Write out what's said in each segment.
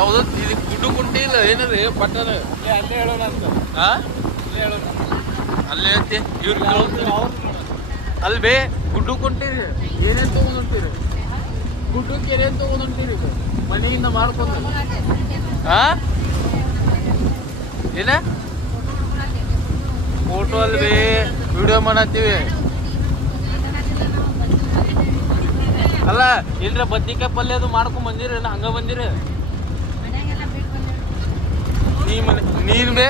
ಹೇಳಂಗಿಲ್ಲ ಏನದು? ಪಟ್ಟಣ ಅಲ್ಲೇ ಹೇಳೋಣ ಅಂತ. ಹಾ ಅಲ್ಲೇ ಹೇಳೋಣ ಅಲ್ಲೇ ಹೇಳ್ತಿ ಇವ್ರು ಅಲ್ಲಿ ಬೇ ಗುಡ್ಡು ಕೊಂಟಿರಿ ಏನೇನು ತೊಗೊಂಡ್ ಗುಡ್ಡು ಗುಡ್ಡಕ್ಕೆ ಏನೇನು ತೊಗೊಂಡ್ ಹೊಂಟಿರಿ ಮನೆಯಿಂದ ಮಾಡ್ಕೊಂಡು ಹಾ ಏನ? ಫೋಟೋ ಅಲ್ಲಿ ಬೇ ವಿಡಿಯೋ ಮಾಡತ್ತೀವಿ. ಅಲ್ಲ ಇಲ್ರ ಬದ್ನಿಕಾಯಿ ಪಲ್ಯ ಅದು ಮಾಡ್ಕೊಂಡ್ ಬಂದಿರಿ ಹಂಗ ಬಂದಿರಿ ಬೇ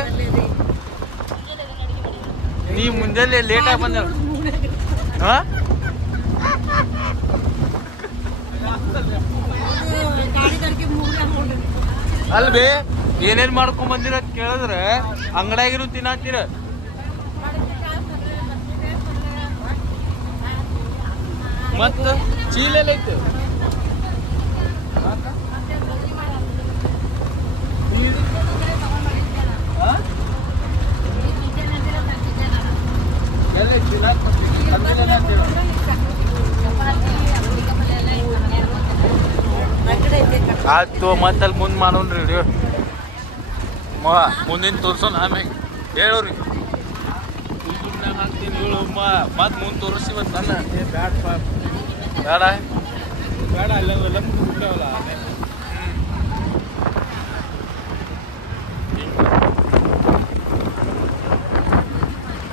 ನೀ ಮುಂಜಾನೆ ಲೇಟ್ ಆಗಿ ಬಂದ ಹಾ? ಅಲ್ಬೇ, ಏನೇನ್ ಮಾಡ್ಕೊಂಡ್ ಬಂದಿರ ಕೇಳಿದ್ರೆ ಅಂಗಡಿಯಾಗಿರು ತಿನ್ನತ್ತೀರ ಮತ್ತ ಚೀಲ ಐತೆ. ಆಯ್ತು ಮತ್ತೆ ಅಲ್ಲಿ ಮುಂದೆ ಮಾಡೋಣ್ರಿ ವಿಡಿಯೋ ಮ ಮುಂದಿನ ತೋರ್ಸೋಣ ಆಮ್ಯಾಗ ಹೇಳೋರಿ ಯೂಟ್ಯೂಬ್ನಾಗ ಹಾಕ್ತೀನಿ ಹೇಳು ಮ ಮತ್ತೆ ಮುಂದೆ ತೋರಿಸಿ ಇವತ್ತು ನನ್ನ ಬ್ಯಾಡಪ್ಪ ಬೇಡ ಬೇಡ ಅಲ್ಲ ಎಲ್ಲ ಬಿಟ್ಟಾವಲ್ಲ